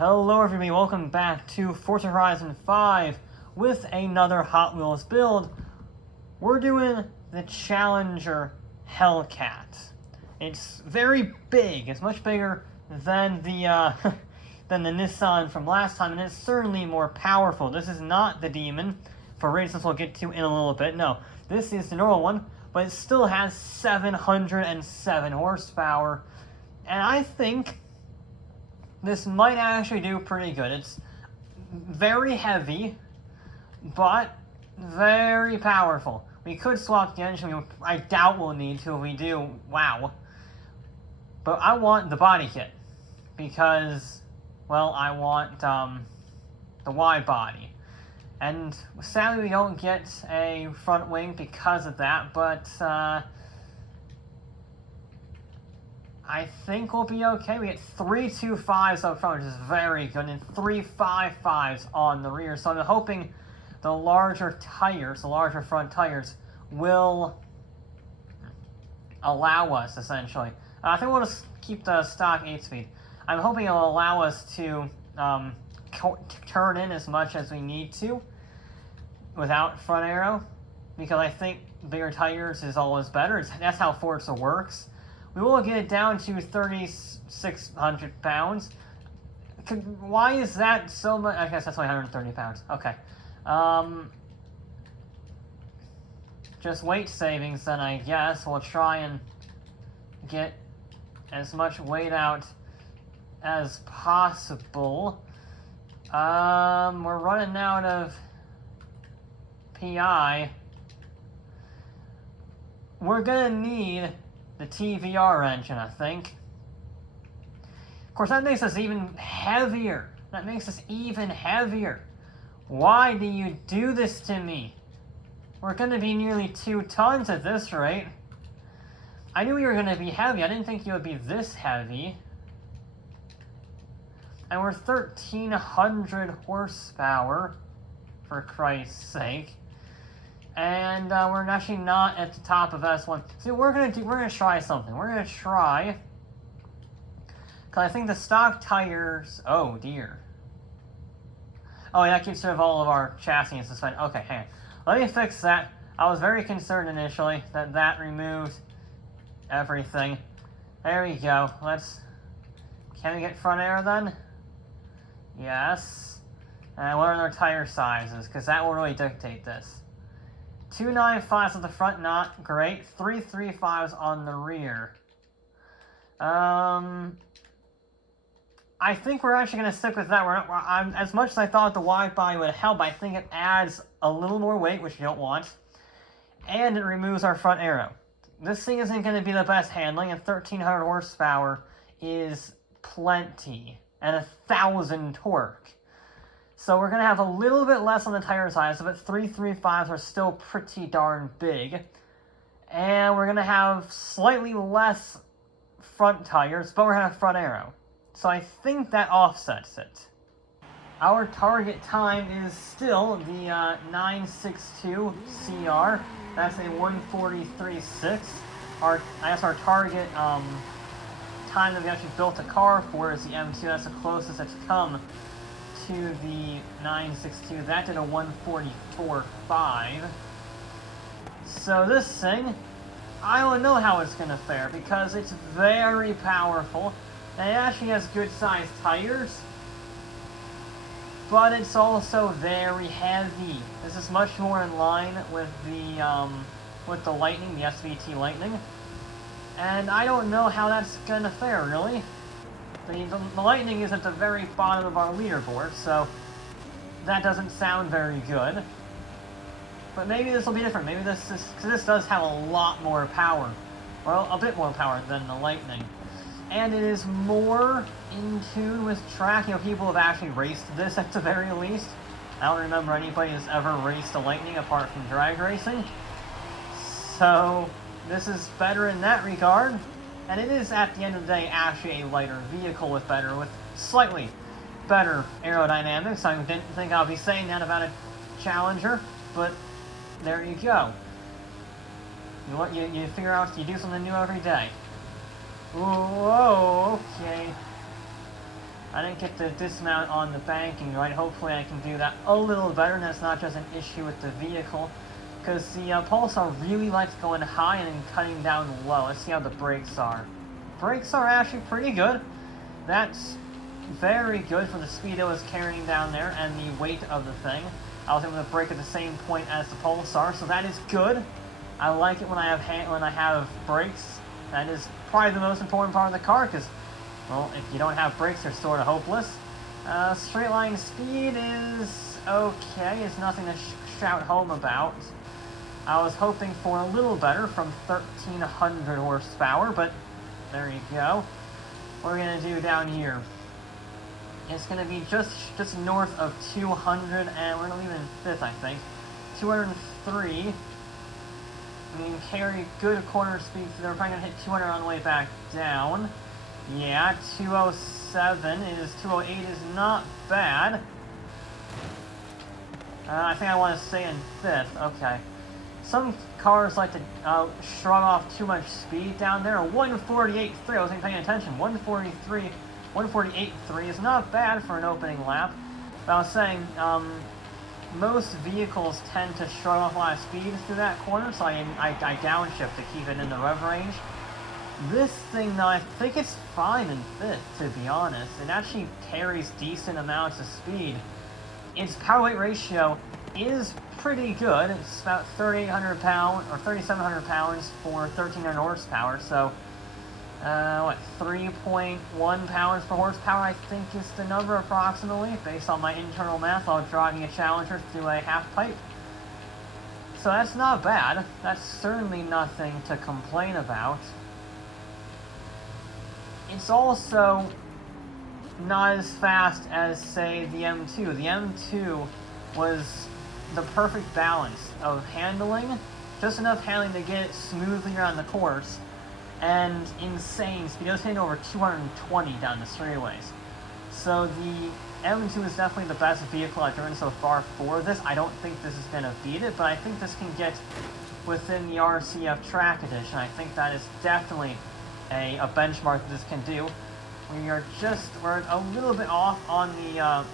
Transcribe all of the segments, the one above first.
Hello everybody, welcome back to Forza Horizon 5 with another Hot Wheels build. We're doing the Challenger Hellcat. It's very big, it's much bigger than the than the Nissan from last time, and it's certainly more powerful. This is not the Demon, for reasons we'll get to in a little bit. No, this is the normal one, but it still has 707 horsepower, and I think this might actually do pretty good. It's very heavy, but very powerful. We could swap the engine. I doubt we'll need to. If we do, wow. But I want the body kit because, well, I want the wide body. And sadly, we don't get a front wing because of that, but I think we'll be okay. We get 3 2.5s up front, which is very good, and 3 5.5s on the rear. So I'm hoping the larger tires, the larger front tires, will allow us, essentially. I think we'll just keep the stock 8-speed. I'm hoping it'll allow us to turn in as much as we need to without front aero, because I think bigger tires is always better. That's how Forza works. We will get it down to 3,600 pounds. Why is that so much? I guess that's only 130 pounds. Okay. Just weight savings then, I guess. We'll try and get as much weight out as possible. We're running out of PI. We're gonna need the TVR engine, I think. Of course, that makes us even heavier. That makes us even heavier. Why do you do this to me? We're going to be nearly 2 tons at this rate. I knew we were going to be heavy. I didn't think you would be this heavy. And we're 1,300 horsepower, for Christ's sake. And we're actually not at the top of S1. See, we're gonna try something. We're gonna try, because I think the stock tires. Oh dear. Oh, that keeps rid of all of our chassis and suspension. Okay, hang on. Let me fix that. I was very concerned initially that removed everything. There we go. Can we get front air then? Yes. And what are their tire sizes? Because that will really dictate this. 295s at the front, not great. 335s on the rear. I think we're actually going to stick with that. As much as I thought the wide body would help, I think it adds a little more weight, which you don't want, and it removes our front aero. This thing isn't going to be the best handling, and 1,300 horsepower is plenty, and 1,000 torque. So we're going to have a little bit less on the tire size, but 335s are still pretty darn big. And we're going to have slightly less front tires, but we're going to have front aero. So I think that offsets it. Our target time is still the 962 CR. That's a 143.6. I guess our target time that we actually built a car for is the M2. That's the closest it's come to the 962. That did a 144.5. So this thing, I don't know how it's gonna fare because it's very powerful and it actually has good sized tires, but it's also very heavy. This is much more in line with the Lightning, the SVT Lightning, and I don't know how that's gonna fare really. The Lightning is at the very bottom of our leaderboard, so that doesn't sound very good. But maybe this will be different. Maybe because this does have a lot more power. Well, a bit more power than the Lightning. And it is more in tune with track. You know, people have actually raced this at the very least. I don't remember anybody that's ever raced a Lightning apart from drag racing. So this is better in that regard. And it is, at the end of the day, actually a lighter vehicle with slightly better aerodynamics. I didn't think I'll be saying that about a Challenger, but there you go. You figure out, you do something new every day. Whoa, okay. I didn't get the dismount on the banking right. Hopefully I can do that a little better, and that's not just an issue with the vehicle. Because the Pulsar really likes going high and then cutting down low. Let's see how the brakes are. Brakes are actually pretty good. That's very good for the speed it was carrying down there and the weight of the thing. I was able to brake at the same point as the Pulsar, so that is good. I like it when I have brakes. That is probably the most important part of the car, because, well, if you don't have brakes, they're sort of hopeless. Straight line speed is okay. It's nothing to shout home about. I was hoping for a little better from 1,300 horsepower, but there you go. What are we going to do down here? It's going to be just north of 200, and we're going to leave it in 5th, I think. 203. We can carry good corner speed, so they're probably going to hit 200 on the way back down. Yeah, 207 is, 208 is not bad. I think I want to stay in 5th, okay. Some cars like to shrug off too much speed down there. 148.3, I wasn't paying attention. 148.3 is not bad for an opening lap. But I was saying, most vehicles tend to shrug off a lot of speed through that corner, so I downshift to keep it in the rev range. This thing, though, I think it's fine in 5th, to be honest. It actually carries decent amounts of speed. Its power-weight ratio is pretty good. It's about 3,800 pounds, or 3,700 pounds for 1,300 horsepower, so, 3.1 pounds per horsepower, I think is the number approximately, based on my internal math while driving a Challenger through a half-pipe. So that's not bad. That's certainly nothing to complain about. It's also not as fast as, say, the M2. The M2 was the perfect balance of handling, just enough handling to get it smoothly around the course, and insane speed. It was hitting over 220 down the straightaways. So the M2 is definitely the best vehicle I've driven so far for this. I don't think this is going to beat it, but I think this can get within the RCF Track Edition. I think that is definitely a benchmark that this can do. We're a little bit off on the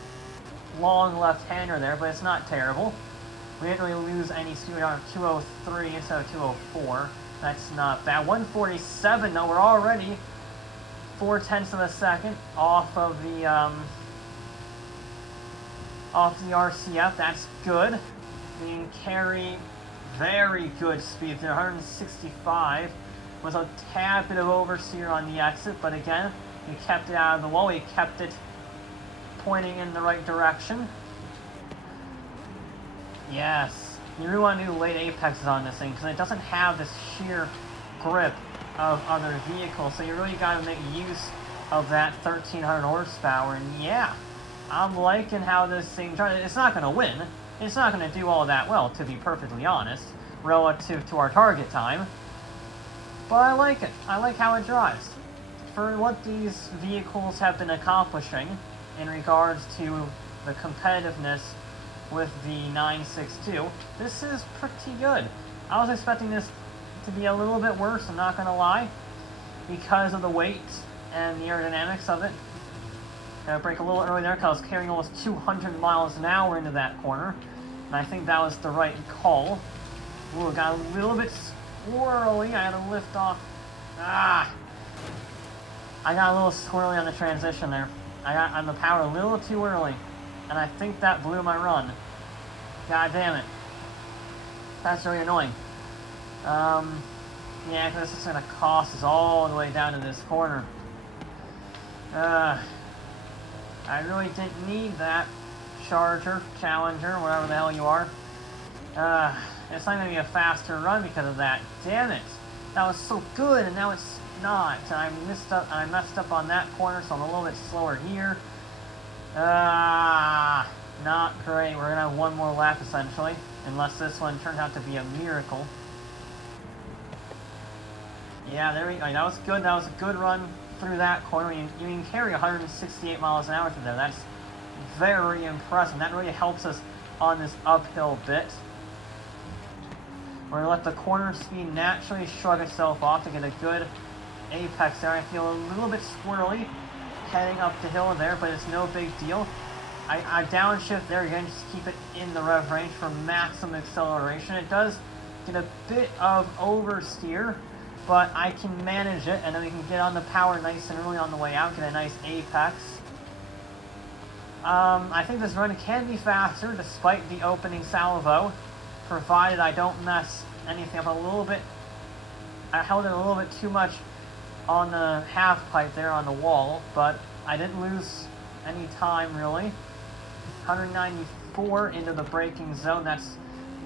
long left-hander there, but it's not terrible. We didn't really lose any speed on 203 instead of 204. That's not bad. 147, though, we're already 0.4 of a second off of the RCF. That's good. We can carry very good speed there. 165 was a tad bit of oversteer on the exit, but again, we kept it out of the wall. We kept it pointing in the right direction. Yes, you really want to do late apexes on this thing because it doesn't have this sheer grip of other vehicles, so you really got to make use of that 1,300 horsepower. And yeah, I'm liking how this thing drives. It's not going to win. It's not going to do all that well, to be perfectly honest, relative to our target time. But I like it. I like how it drives. For what these vehicles have been accomplishing in regards to the competitiveness with the 962, this is pretty good. I was expecting this to be a little bit worse, I'm not going to lie, because of the weight and the aerodynamics of it. I brake a little early there because I was carrying almost 200 miles an hour into that corner, and I think that was the right call. Ooh, got a little bit swirly. I had to lift off. I got a little squirrely on the transition there. I got on the power a little too early, and I think that blew my run. God damn it. That's really annoying. Yeah, because this is going to cost us all the way down to this corner. I really didn't need that Challenger, whatever the hell you are. It's not going to be a faster run because of that. Damn it. That was so good, and now it's not. And I messed up on that corner, so I'm a little bit slower here. Not great. We're going to have one more lap, essentially. Unless this one turns out to be a miracle. Yeah, there we go. That was good. That was a good run through that corner. You can carry 168 miles an hour through there. That's very impressive. That really helps us on this uphill bit. We're going to let the corner speed naturally shrug itself off to get a good apex there. I feel a little bit squirrely. heading up the hill there, but it's no big deal. I downshift there again, just keep it in the rev range for maximum acceleration. It does get a bit of oversteer, but I can manage it, and then we can get on the power nice and early on the way out, get a nice apex. I think this run can be faster despite the opening salvo, provided I don't mess anything up a little bit. I held it a little bit too much on the half pipe there on the wall, but I didn't lose any time really. 194 into the braking zone, that's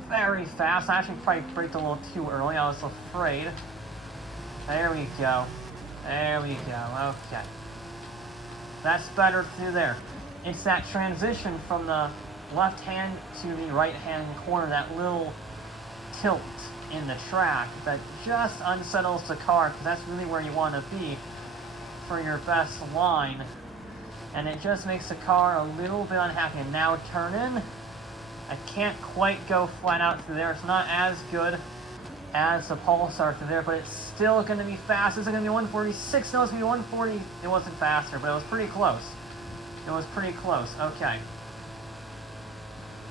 very fast. I actually probably braked a little too early, I was afraid. There we go. There we go, okay. That's better through there. It's that transition from the left hand to the right hand corner, that little tilt in the track that just unsettles the car, because that's really where you want to be for your best line. And it just makes the car a little bit unhappy. And now turn in. I can't quite go flat out through there. It's not as good as the Pulsar through there, but it's still going to be fast. Is it going to be 146? No, it's going to be 140. It wasn't faster, but it was pretty close. It was pretty close. Okay.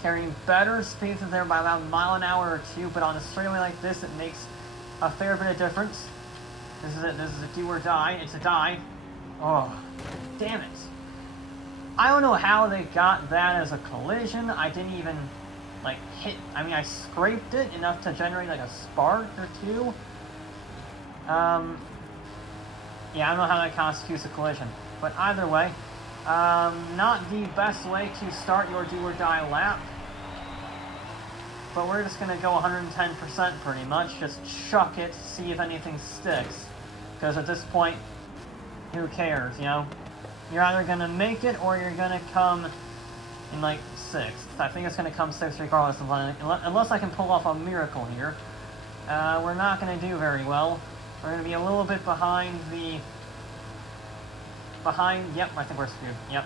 Carrying better speeds in there by about a mile an hour or two, but on a straightaway like this, it makes a fair bit of difference. This is it. This is a do or die. It's a die. Oh, damn it. I don't know how they got that as a collision. I didn't even, like, hit. I mean, I scraped it enough to generate, like, a spark or two. Yeah, I don't know how that constitutes a collision. But either way, not the best way to start your do-or-die lap. But we're just going to go 110% pretty much. Just chuck it, see if anything sticks. Because at this point, who cares, you know? You're either going to make it or you're going to come in, like, 6th. I think it's going to come 6th regardless of unless I can pull off a miracle here. We're not going to do very well. We're going to be a little bit behind the... Yep, I think we're screwed. Yep.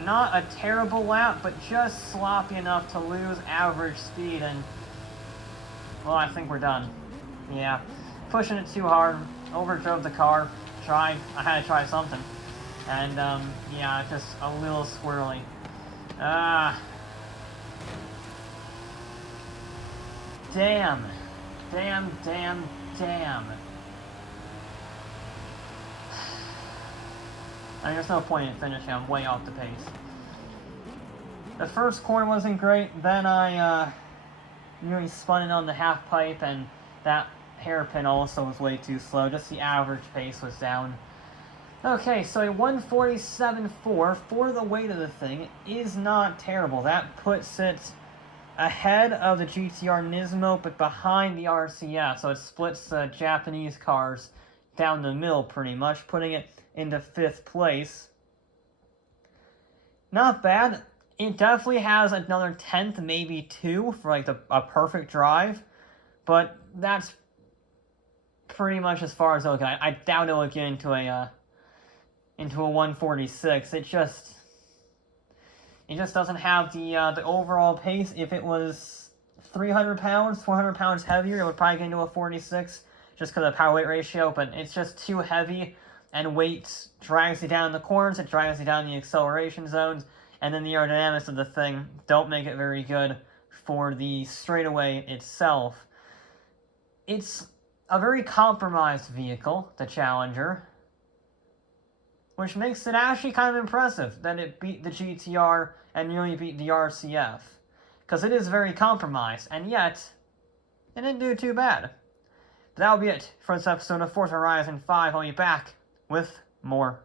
Not a terrible lap, but just sloppy enough to lose average speed, and... Well, I think we're done. Yeah. Pushing it too hard. Overdrove the car. I had to try something. And, yeah, just a little squirrely. Damn. Damn, damn, damn. I mean, there's no point in finishing. I'm way off the pace. The first corner wasn't great. Then I, really spun it on the half pipe, and that hairpin also was way too slow. Just the average pace was down. Okay, so a 147.4 for the weight of the thing is not terrible. That puts it ahead of the GTR Nismo, but behind the RCF. So it splits the Japanese cars down the middle pretty much, putting it into 5th place. Not bad. It definitely has another 10th, maybe 2, for like a perfect drive. But that's pretty much as far as it'll get. I doubt it'll get into a 146. It just doesn't have the overall pace. If it was 300 pounds, 400 pounds heavier, it would probably get into a 46, just because of the power-weight ratio, but it's just too heavy, and weight drags you down the corners, it drags you down the acceleration zones, and then the aerodynamics of the thing don't make it very good for the straightaway itself. It's a very compromised vehicle, the Challenger, which makes it actually kind of impressive that it beat the GTR and nearly beat the RCF. Because it is very compromised, and yet, it didn't do too bad. But that'll be it for this episode of Forza Horizon 5. I'll be back with more.